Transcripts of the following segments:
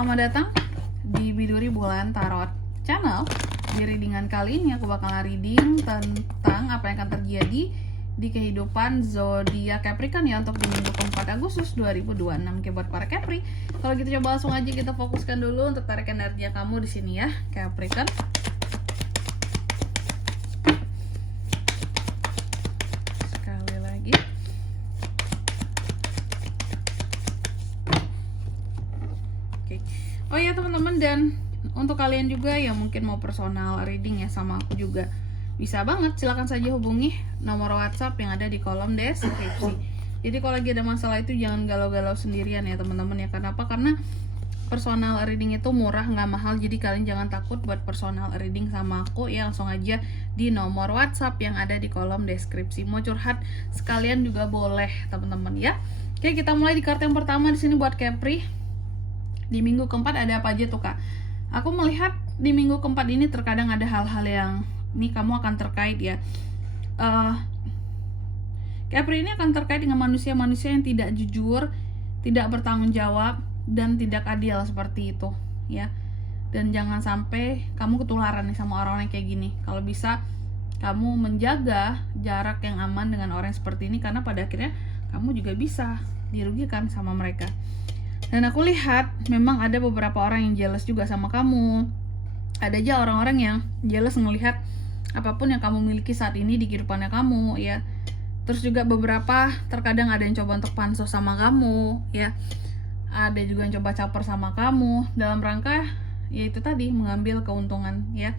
selamat datang di Biduri Bulan Tarot Channel. Di readingan kali ini aku bakal reading tentang apa yang akan terjadi di kehidupan zodiak Capricorn ya untuk di minggu ke-4 Agustus 2026. Oke, buat para Capri, kalau gitu coba langsung aja kita fokuskan dulu untuk tarik energi kamu di sini ya, Capricorn. Sekali lagi. Oh ya teman-teman, dan untuk kalian juga yang mungkin mau personal reading ya sama aku juga bisa banget, silahkan saja hubungi nomor WhatsApp yang ada di kolom deskripsi. Jadi kalau lagi ada masalah itu jangan galau-galau sendirian ya teman-teman ya. Kenapa? Karena personal reading itu murah, nggak mahal. Jadi kalian jangan takut buat personal reading sama aku ya, langsung aja di nomor WhatsApp yang ada di kolom deskripsi. Mau curhat sekalian juga boleh teman-teman ya. Oke, kita mulai di kartu yang pertama di sini buat Capri. Di minggu keempat ada apa aja tuh kak? Aku melihat di minggu keempat ini terkadang ada hal-hal yang ini kamu akan terkait ya. Capri ini akan terkait dengan manusia-manusia yang tidak jujur, tidak bertanggung jawab, dan tidak adil seperti itu ya. Dan jangan sampai kamu ketularan nih sama orang-orang kayak gini. Kalau bisa kamu menjaga jarak yang aman dengan orang seperti ini, karena pada akhirnya kamu juga bisa dirugikan sama mereka. Dan aku lihat memang ada beberapa orang yang jealous juga sama kamu. Ada aja orang-orang yang jealous ngelihat apapun yang kamu miliki saat ini di kehidupannya kamu ya. Terus juga beberapa terkadang ada yang coba untuk pansos sama kamu ya. Ada juga yang coba caper sama kamu dalam rangka yaitu tadi mengambil keuntungan ya.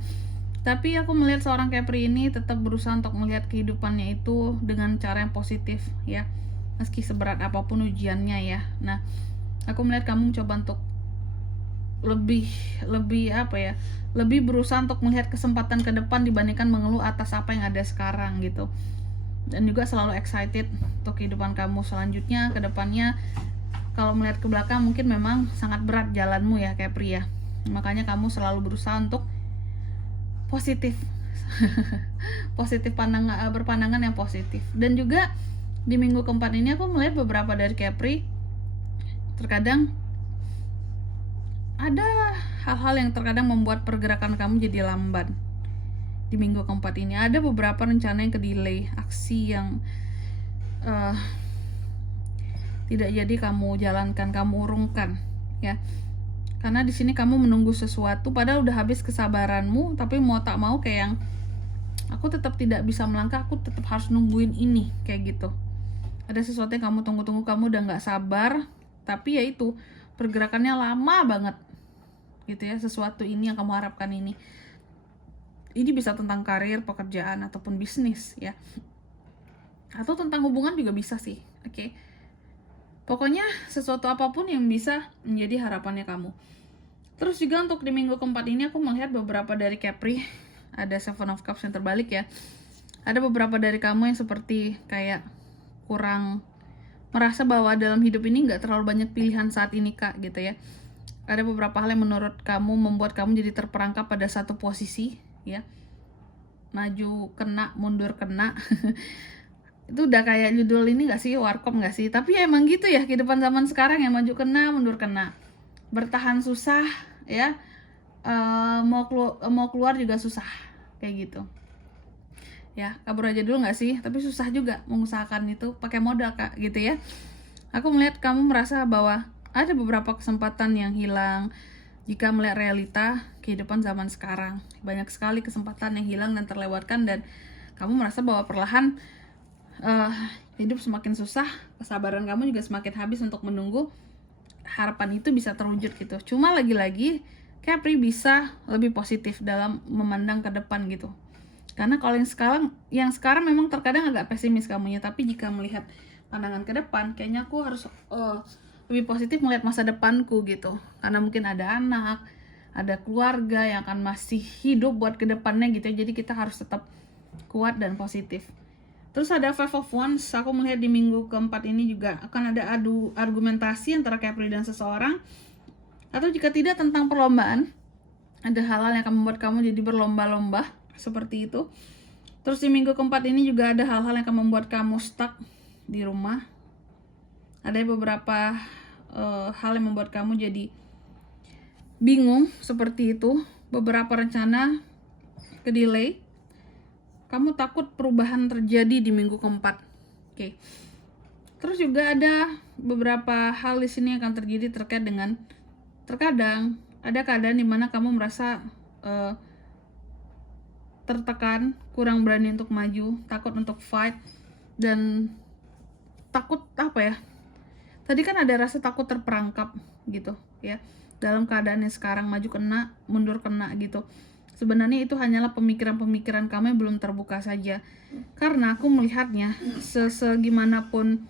Tapi aku melihat seorang Capri ini tetap berusaha untuk melihat kehidupannya itu dengan cara yang positif ya. Meski seberat apapun ujiannya ya. Nah, aku melihat kamu coba untuk lebih berusaha untuk melihat kesempatan ke depan dibandingkan mengeluh atas apa yang ada sekarang gitu. Dan juga selalu excited untuk kehidupan kamu selanjutnya ke depannya. Kalau melihat ke belakang mungkin memang sangat berat jalanmu ya Capri ya. Makanya kamu selalu berusaha untuk positif. Berpandangan yang positif. Dan juga di minggu keempat ini aku melihat beberapa dari Capri terkadang ada hal-hal yang terkadang membuat pergerakan kamu jadi lamban. Di minggu keempat ini ada beberapa rencana yang ke-delay, aksi yang tidak jadi kamu jalankan, kamu urungkan ya. Karena di sini kamu menunggu sesuatu padahal udah habis kesabaranmu, tapi mau tak mau kayak yang aku tetap tidak bisa melangkah, aku tetap harus nungguin ini kayak gitu. Ada sesuatu yang kamu tunggu-tunggu, kamu udah nggak sabar, tapi ya itu pergerakannya lama banget gitu ya. Sesuatu ini yang kamu harapkan ini bisa tentang karir, pekerjaan, ataupun bisnis ya, atau tentang hubungan juga bisa sih. Oke. Pokoknya sesuatu apapun yang bisa menjadi harapannya kamu. Terus juga untuk di minggu keempat ini aku melihat beberapa dari Capri, ada Seven of Cups yang terbalik ya. Ada beberapa dari kamu yang seperti kayak kurang merasa bahwa dalam hidup ini nggak terlalu banyak pilihan saat ini kak gitu ya. Ada beberapa hal yang menurut kamu membuat kamu jadi terperangkap pada satu posisi ya. Maju kena, mundur kena. Itu udah kayak judul ini nggak sih, warkop nggak sih? Tapi ya emang gitu ya kehidupan zaman sekarang ya, maju kena, mundur kena. Bertahan susah ya. Mau keluar juga susah kayak gitu. Ya, kabur aja dulu nggak sih? Tapi susah juga mengusahakan itu pakai modal kak gitu ya. Aku melihat kamu merasa bahwa ada beberapa kesempatan yang hilang jika melihat realita kehidupan zaman sekarang. Banyak sekali kesempatan yang hilang dan terlewatkan, dan kamu merasa bahwa perlahan hidup semakin susah, kesabaran kamu juga semakin habis untuk menunggu harapan itu bisa terwujud gitu. Cuma lagi-lagi Capri bisa lebih positif dalam memandang ke depan gitu. Karena kalau yang sekarang memang terkadang agak pesimis kamunya, tapi jika melihat pandangan ke depan, kayaknya aku harus lebih positif melihat masa depanku gitu. Karena mungkin ada anak, ada keluarga yang akan masih hidup buat ke depannya gitu. Jadi kita harus tetap kuat dan positif. Terus ada Five of Wands, aku melihat di minggu keempat ini juga akan ada adu argumentasi antara Capri dan seseorang. Atau jika tidak tentang perlombaan, ada hal-hal yang akan membuat kamu jadi berlomba-lomba seperti itu. Terus di minggu keempat ini juga ada hal-hal yang akan membuat kamu stuck di rumah. Ada beberapa hal yang membuat kamu jadi bingung seperti itu, beberapa rencana ke delay, kamu takut perubahan terjadi di minggu keempat. Oke. Terus juga ada beberapa hal di sini yang akan terjadi terkait dengan terkadang ada keadaan di mana kamu merasa tertekan, kurang berani untuk maju, takut untuk fight, dan takut apa ya? Tadi kan ada rasa takut terperangkap gitu ya. Dalam keadaan yang sekarang maju kena, mundur kena gitu. Sebenarnya itu hanyalah pemikiran-pemikiran kamu yang belum terbuka saja. Karena aku melihatnya segimanapun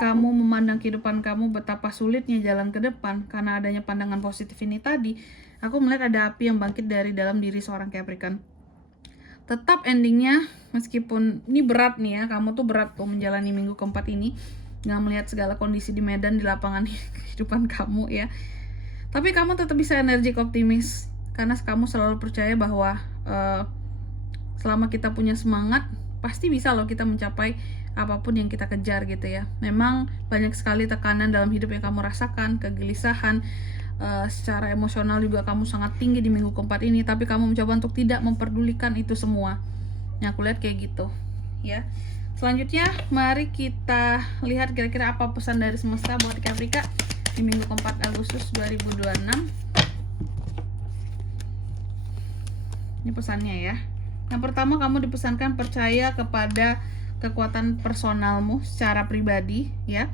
kamu memandang kehidupan kamu betapa sulitnya jalan ke depan karena adanya pandangan positif ini tadi, aku melihat ada api yang bangkit dari dalam diri seorang Capricorn. Tetap endingnya, meskipun ini berat nih ya, kamu tuh berat tuh menjalani minggu keempat ini, nggak melihat segala kondisi di medan, di lapangan kehidupan kamu ya, tapi kamu tetap bisa energik optimis karena kamu selalu percaya bahwa selama kita punya semangat pasti bisa loh kita mencapai apapun yang kita kejar gitu ya. Memang banyak sekali tekanan dalam hidup yang kamu rasakan, kegelisahan, secara emosional juga kamu sangat tinggi di minggu keempat ini, tapi kamu mencoba untuk tidak memperdulikan itu semua. Yang aku lihat kayak gitu ya. Selanjutnya mari kita lihat kira-kira apa pesan dari semesta buat Caprica di minggu keempat Agustus 2026. Ini pesannya ya. Yang pertama, kamu dipesankan percaya kepada kekuatan personalmu secara pribadi ya.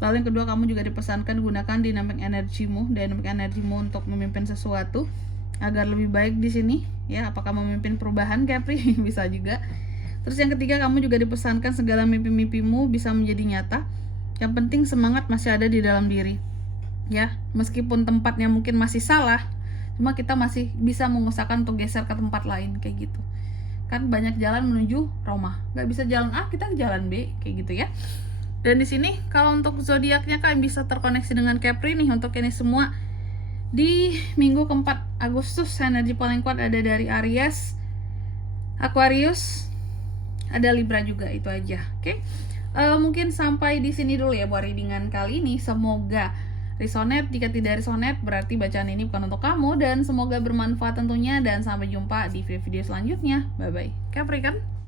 Lalu yang kedua, kamu juga dipesankan gunakan dynamic energimu untuk memimpin sesuatu agar lebih baik di sini ya. Apakah memimpin perubahan Capri? Bisa juga. Terus yang ketiga, kamu juga dipesankan segala mimpi-mimpimu bisa menjadi nyata. Yang penting semangat masih ada di dalam diri ya. Meskipun tempatnya mungkin masih salah, cuma kita masih bisa mengusahakan untuk geser ke tempat lain kayak gitu. Kan banyak jalan menuju Roma, nggak bisa jalan A, kita jalan B kayak gitu ya. Dan di sini kalau untuk zodiaknya kalian bisa terkoneksi dengan Capri nih untuk ini semua. Di minggu keempat Agustus energi paling kuat ada dari Aries, Aquarius, ada Libra juga, itu aja. Oke. Mungkin sampai di sini dulu ya buat readingan kali ini. Semoga resonate. Jika tidak resonate berarti bacaan ini bukan untuk kamu, dan semoga bermanfaat tentunya, dan sampai jumpa di video selanjutnya. Bye bye Capricorn.